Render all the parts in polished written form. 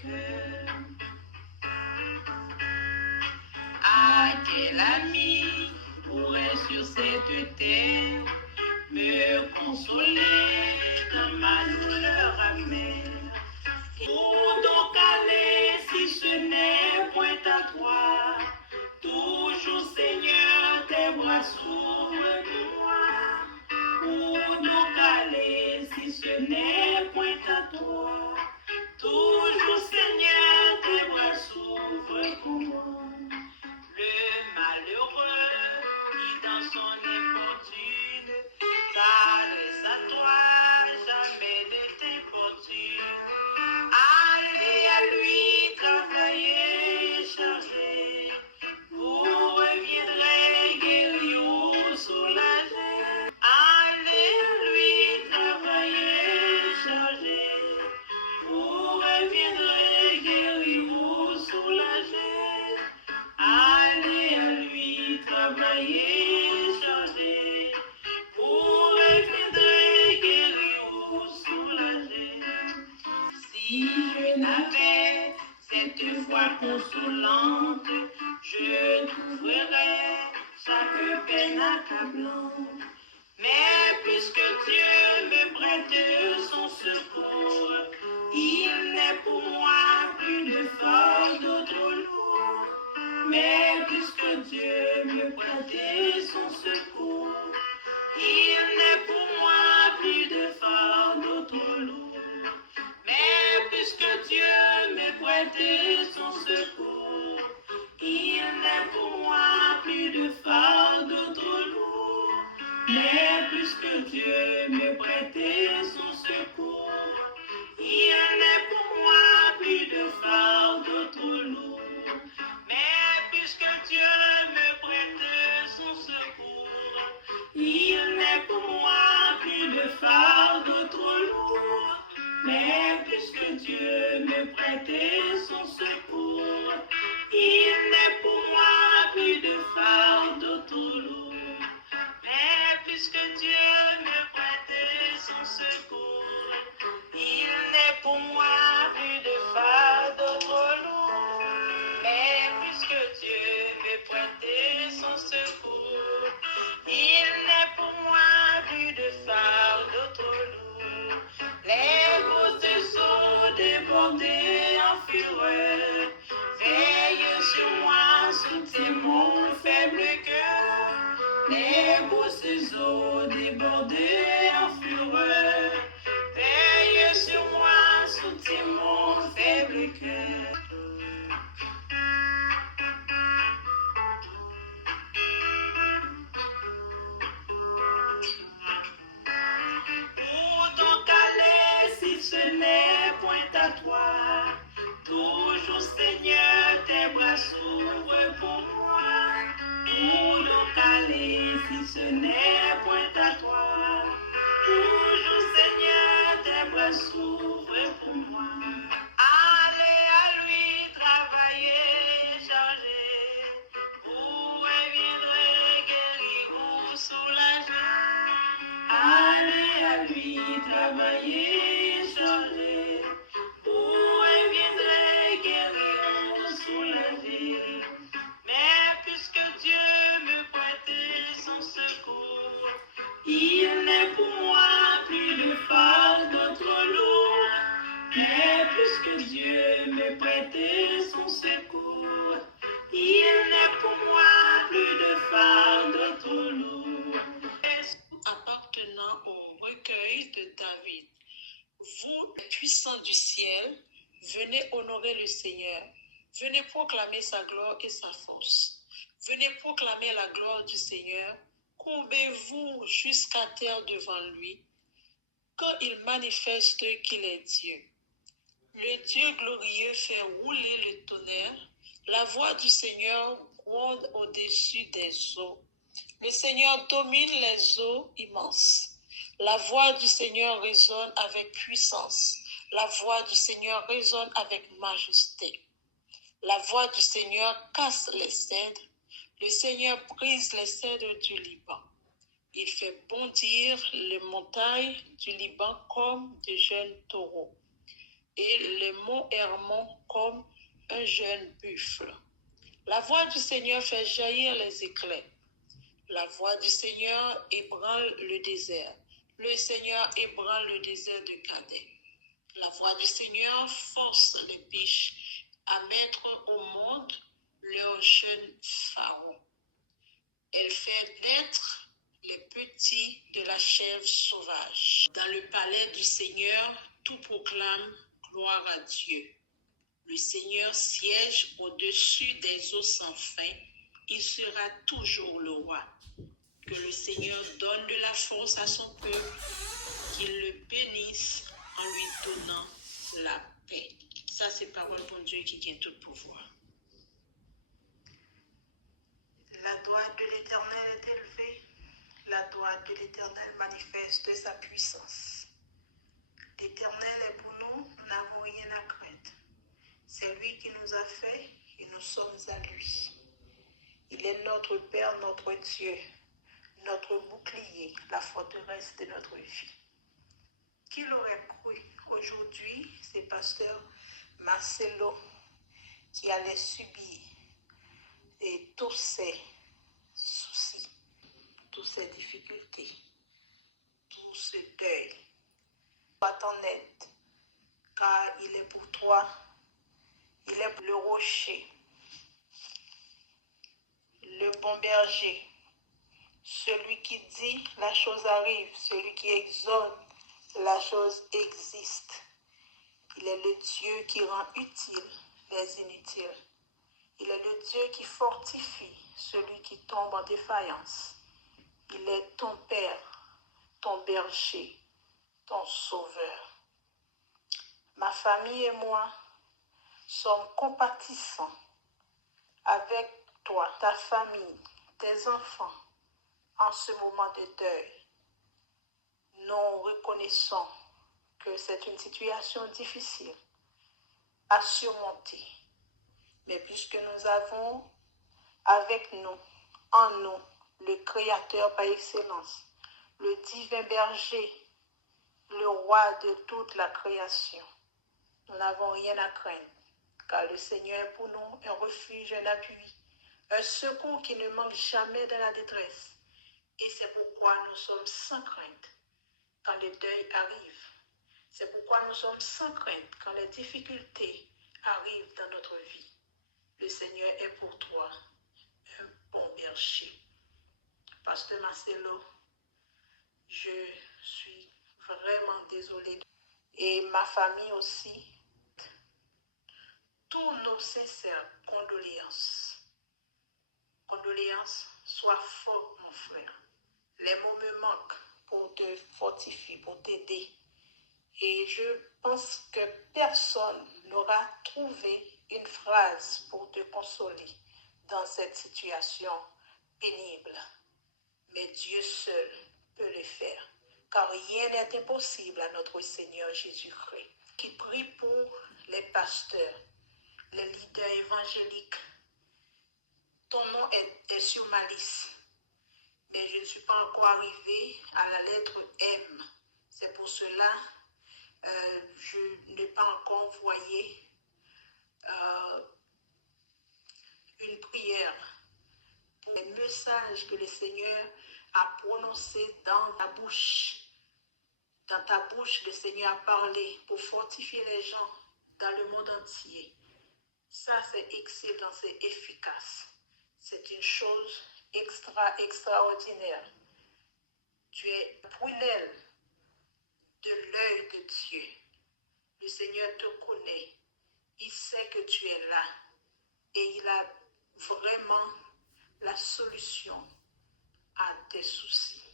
cœur. Ah, quel ami pourrait sur cette terre me consoler dans ma douleur amère? Où donc aller si ce n'est point à toi? Toujours Seigneur, tes bras s'ouvrent pour moi. Où donc aller si ce n'est point à toi? Toujours Seigneur, tes bras s'ouvrent pour moi. Le malheureux qui dans son infortune s'adresse à toi, jamais ne t'importune. Allez à lui travailler et charger, vous reviendrez guéri ou soulagé. Allez à lui travailler et charger, vous reviendrez guéri ou soulagé. Allez à lui travailler et charger, vous reviendrez guéri ou soulagé. Si je n'avais cette foi consolante, je trouverais chaque peine accablante. Mais puisque Dieu me prête son secours, il n'est pour moi plus de fardeau trop lourd. Mais puisque Dieu me prête son secours, il n'est pour moi plus de fardeau trop lourd. Mais puisque Dieu me prête son secours, il n'est pour moi plus de fardeau trop lourd. Mais puisque Dieu me prête son secours, il n'est pour moi plus de fardeau trop lourd. Mais puisque Dieu me prête son secours, il n'est pour moi plus de fardeau trop lourd. Mais puisque Dieu me prête son secours, il n'est pour moi plus de fardeau trop lourd. Mais puisque Dieu me prête son secours, il n'est pour moi plus de fardeau trop lourd. Mais puisque Dieu me prête son secours, il n'est pour moi plus de fardeau trop lourd. Les grosses eaux débordées en fureur, veille sur moi, soutiens mon faible cœur. Les grosses eaux débordées en fureur, veille sur moi, soutiens mon faible cœur. Où donc aller si ce n'est point à toi? Toujours Seigneur, tes bras s'ouvrent pour moi. Où donc aller si ce n'est point à toi? Toujours Seigneur, tes bras s'ouvrent pour moi. Allez à lui travailler, charger, vous reviendrez guéri ou soulagé. Allez à lui travailler, charger, vous reviendrez guéri ou soulagé. Mais puisque Dieu me prête son secours, il n'est pour moi plus de fardeau trop lourd. Mais puisque Dieu me prête son secours, il n'est pour moi plus de fardeau trop lourd. Appartenant au recueil de David. Vous, les puissants du ciel, venez honorer le Seigneur. Venez proclamer sa gloire et sa force. Venez proclamer la gloire du Seigneur. Courbez-vous jusqu'à terre devant lui, quand il manifeste qu'il est Dieu. Le Dieu glorieux fait rouler le tonnerre. La voix du Seigneur gronde au-dessus des eaux. Le Seigneur domine les eaux immenses. La voix du Seigneur résonne avec puissance. La voix du Seigneur résonne avec majesté. La voix du Seigneur casse les cèdres. Le Seigneur brise les cèdres du Liban. Il fait bondir les montagnes du Liban comme de jeunes taureaux. et les monts errent comme un jeune buffle. La voix du Seigneur fait jaillir les éclairs. La voix du Seigneur ébranle le désert. Le Seigneur ébranle le désert de Cadet. La voix du Seigneur force les biches à mettre au monde leur jeune pharaon. Elle fait naître les petits de la chèvre sauvage. Dans le palais du Seigneur, tout proclame gloire à Dieu. Le Seigneur siège au-dessus des eaux sans fin. Il sera toujours le roi. Que le Seigneur donne de la force à son peuple, qu'il le bénisse en lui donnant la paix. Ça, c'est parole de Dieu qui tient tout pouvoir. La droite de l'Éternel est élevée. La droite de l'Éternel manifeste sa puissance. L'Éternel est pour nous, nous n'avons rien à craindre. C'est lui qui nous a fait et nous sommes à lui. Il est notre Père, notre Dieu, notre bouclier, la forteresse de notre vie. Qui l'aurait cru qu'aujourd'hui, c'est pasteur Marcelo qui allait subir tous ces soucis, toutes ces difficultés, tout ce deuil. Sois en aide, car il est pour toi, il est le rocher, le bon berger, celui qui dit la chose arrive, celui qui exonne, la chose existe. Il est le Dieu qui rend utile les inutiles. Il est le Dieu qui fortifie celui qui tombe en défaillance. Il est ton Père, ton berger, ton sauveur. Ma famille et moi sommes compatissants avec toi, ta famille, tes enfants, en ce moment de deuil. Nous reconnaissons que c'est une situation difficile à surmonter. Mais puisque nous avons avec nous, en nous, le Créateur par excellence, le divin berger, le roi de toute la création, nous n'avons rien à craindre, car le Seigneur est pour nous un refuge, un appui, un secours qui ne manque jamais dans la détresse. Et c'est pourquoi nous sommes sans crainte quand le deuil arrive. C'est pourquoi nous sommes sans crainte quand les difficultés arrivent dans notre vie. Le Seigneur est pour toi un bon berger. Pasteur Marcelo, je suis vraiment désolée. Et ma famille aussi. Tous nos sincères condoléances. Condoléances, sois fort, mon frère. Les mots me manquent pour te fortifier, pour t'aider. Et je pense que personne n'aura trouvé une phrase pour te consoler dans cette situation pénible. Mais Dieu seul peut le faire, car rien n'est impossible à notre Seigneur Jésus-Christ, qui prie pour les pasteurs, les leaders évangéliques. Ton nom est sur ma liste, mais je ne suis pas encore arrivée à la lettre M. C'est pour cela je n'ai pas encore envoyé une prière pour les messages que le Seigneur a prononcés dans ta bouche. Dans ta bouche, le Seigneur a parlé pour fortifier les gens dans le monde entier. Ça, c'est excellent, c'est efficace. C'est une chose extraordinaire. Tu es prunelle de l'œil de Dieu. Le Seigneur te connaît. Il sait que tu es là. Et il a vraiment la solution à tes soucis,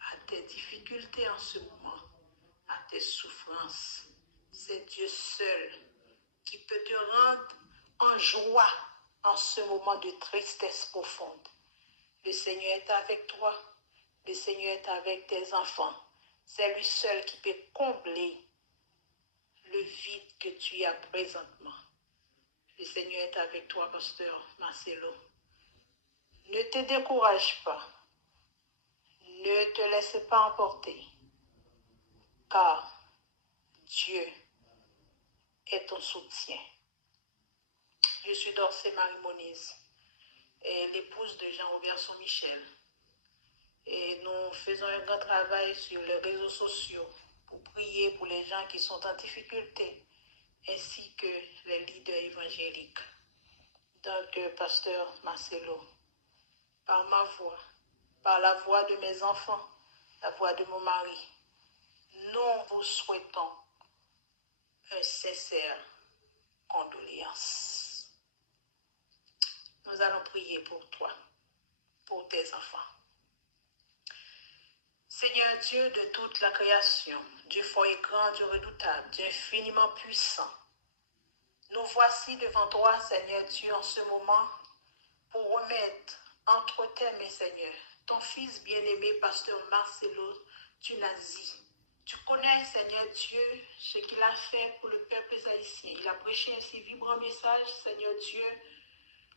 à tes difficultés en ce moment, à tes souffrances. C'est Dieu seul qui peut te rendre en joie en ce moment de tristesse profonde. Le Seigneur est avec toi. Le Seigneur est avec tes enfants. C'est lui seul qui peut combler le vide que tu as présentement. Le Seigneur est avec toi, pasteur Marcelo. Ne te décourage pas. Ne te laisse pas emporter. Car Dieu et ton soutien. Je suis Dorsey Marie-Moniz, l'épouse de Jean-Robertson Michel. Et nous faisons un grand travail sur les réseaux sociaux pour prier pour les gens qui sont en difficulté, ainsi que les leaders évangéliques. Donc, pasteur Marcelo, par ma voix, par la voix de mes enfants, la voix de mon mari, nous vous souhaitons un sincère condoléance. Nous allons prier pour toi, pour tes enfants. Seigneur Dieu de toute la création, Dieu fort et grand, Dieu redoutable, Dieu infiniment puissant, nous voici devant toi, Seigneur Dieu, en ce moment, pour remettre entre tes mains, Seigneur, ton fils bien-aimé, pasteur Marcelo Tunazi. Tu connais, Seigneur Dieu, ce qu'il a fait pour le peuple haïtien. Il a prêché un si vibrant message, Seigneur Dieu,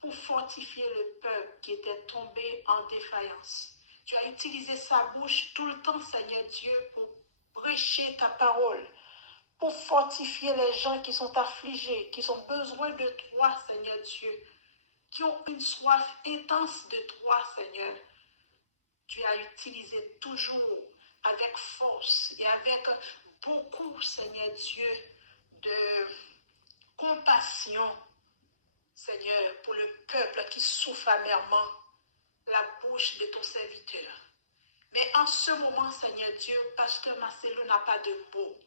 pour fortifier le peuple qui était tombé en défaillance. Tu as utilisé sa bouche tout le temps, Seigneur Dieu, pour prêcher ta parole, pour fortifier les gens qui sont affligés, qui ont besoin de toi, Seigneur Dieu, qui ont une soif intense de toi, Seigneur. Tu as utilisé toujours avec force et avec beaucoup, Seigneur Dieu, de compassion, Seigneur, pour le peuple qui souffre amèrement, la bouche de ton serviteur. Mais en ce moment, Seigneur Dieu, pasteur Marcelo n'a pas de mots.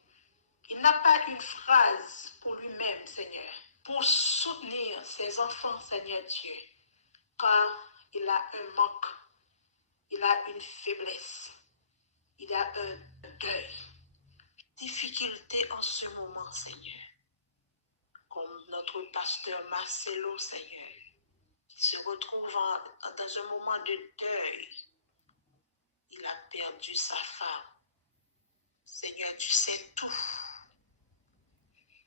Il n'a pas une phrase pour lui-même, Seigneur, pour soutenir ses enfants, Seigneur Dieu, car il a un manque, il a une faiblesse, il a un deuil, difficulté en ce moment, Seigneur, comme notre pasteur Marcelo, Seigneur, qui se retrouve dans un moment de deuil. Il a perdu sa femme. Seigneur, tu sais tout.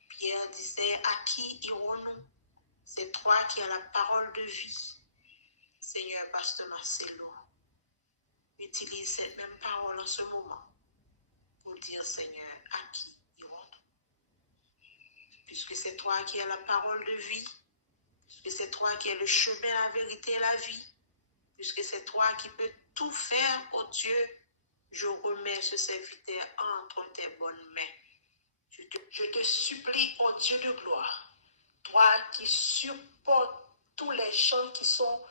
Pierre disait, à qui irons-nous? C'est toi qui as la parole de vie. Seigneur, pasteur Marcelo, utilise cette même parole en ce moment pour dire, Seigneur, à qui irons-nous? Puisque c'est toi qui as la parole de vie, puisque c'est toi qui as le chemin, la vérité et la vie, puisque c'est toi qui peux tout faire, oh Dieu, je remets ce serviteur entre tes bonnes mains. Je te supplie, oh Dieu de gloire, toi qui supportes tous les gens qui sont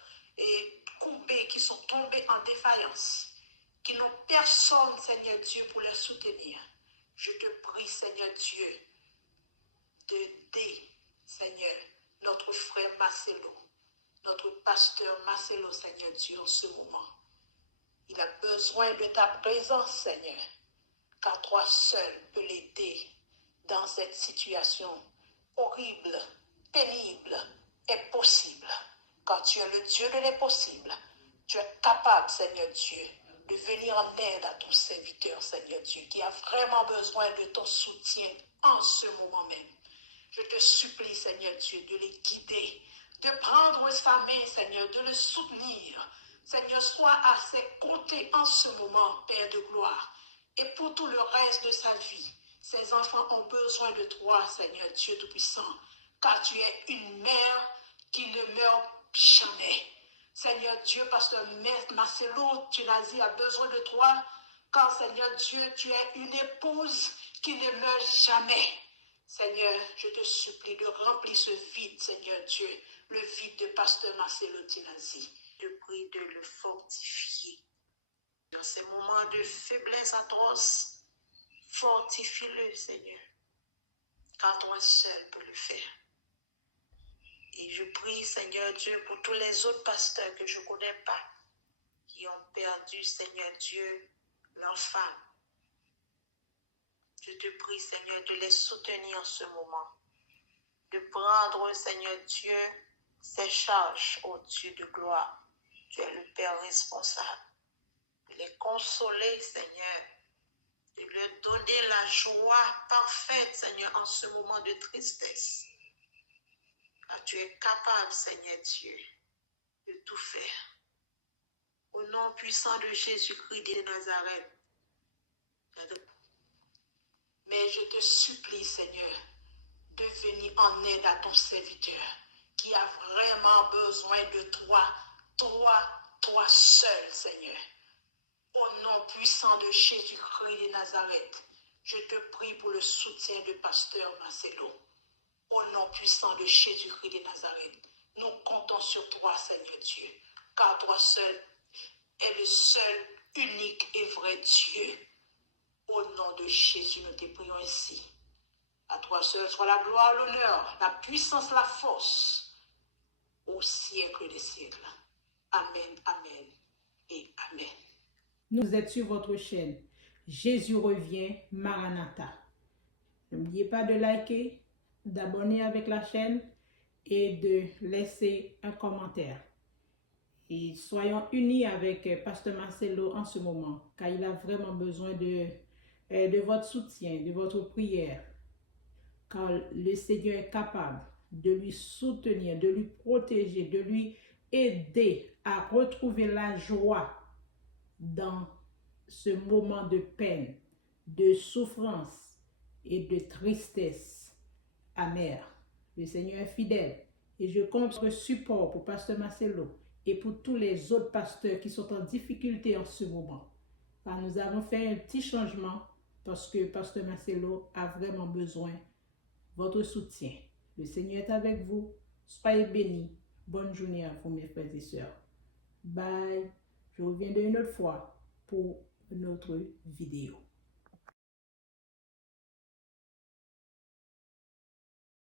courbés, qui sont tombés en défaillance, qui n'ont personne, Seigneur Dieu, pour les soutenir. Je te prie, Seigneur Dieu, d'aider, Seigneur, notre frère Marcelo, notre pasteur Marcelo, Seigneur Dieu, en ce moment. Il a besoin de ta présence, Seigneur, car toi seul peux l'aider dans cette situation horrible, pénible, impossible. Car tu es le Dieu de l'impossible. Tu es capable, Seigneur Dieu, de venir en aide à ton serviteur, Seigneur Dieu, qui a vraiment besoin de ton soutien en ce moment même. Je te supplie, Seigneur Dieu, de les guider, de prendre sa main, Seigneur, de le soutenir. Seigneur, sois à ses côtés en ce moment, Père de gloire, et pour tout le reste de sa vie. Ces enfants ont besoin de toi, Seigneur Dieu Tout-Puissant, car tu es une mère qui ne meurt jamais. Seigneur Dieu, pasteur Marcelo Tunazi a besoin de toi, car Seigneur Dieu, tu es une épouse qui ne meurt jamais. Seigneur, je te supplie de remplir ce vide, Seigneur Dieu, le vide de pasteur Marcelo Tunazi. Je prie de le fortifier. Dans ces moments de faiblesse atroce, fortifie-le, Seigneur, car toi seul peux le faire. Et je prie, Seigneur Dieu, pour tous les autres pasteurs que je ne connais pas, qui ont perdu, Seigneur Dieu, leur femme. Je te prie, Seigneur, de les soutenir en ce moment, de prendre, Seigneur Dieu, ces charges, ô Dieu de gloire. Tu es le Père responsable. De les consoler, Seigneur, de leur donner la joie parfaite, Seigneur, en ce moment de tristesse. Car tu es capable, Seigneur Dieu, de tout faire. Au nom puissant de Jésus-Christ de Nazareth. Mais je te supplie, Seigneur, de venir en aide à ton serviteur qui a vraiment besoin de toi seul, Seigneur. Au nom puissant de Jésus-Christ de Nazareth, je te prie pour le soutien de Pasteur Marcelo. Au nom puissant de Jésus-Christ de Nazareth, nous comptons sur toi, Seigneur Dieu, car toi seul est le seul, unique et vrai Dieu. Au nom de Jésus, nous te prions ainsi. À toi seul soit la gloire, l'honneur, la puissance, la force, au siècle des siècles. Amen, amen et amen. Vous êtes sur votre chaîne Jésus revient, Maranatha. N'oubliez pas de liker, d'abonner avec la chaîne et de laisser un commentaire. Et soyons unis avec Pasteur Marcelo en ce moment, car il a vraiment besoin de votre soutien, de votre prière, car le Seigneur est capable de lui soutenir, de lui protéger, de lui aider à retrouver la joie dans ce moment de peine, de souffrance et de tristesse amère. Le Seigneur est fidèle et je compte sur le support pour Pasteur Marcelo et pour tous les autres pasteurs qui sont en difficulté en ce moment. Car nous avons fait un petit changement parce que Pasteur Marcelo a vraiment besoin de votre soutien. Le Seigneur est avec vous. Soyez bénis. Bonne journée à vous, mes frères et sœurs. Bye. Je reviendrai une autre fois pour une autre vidéo.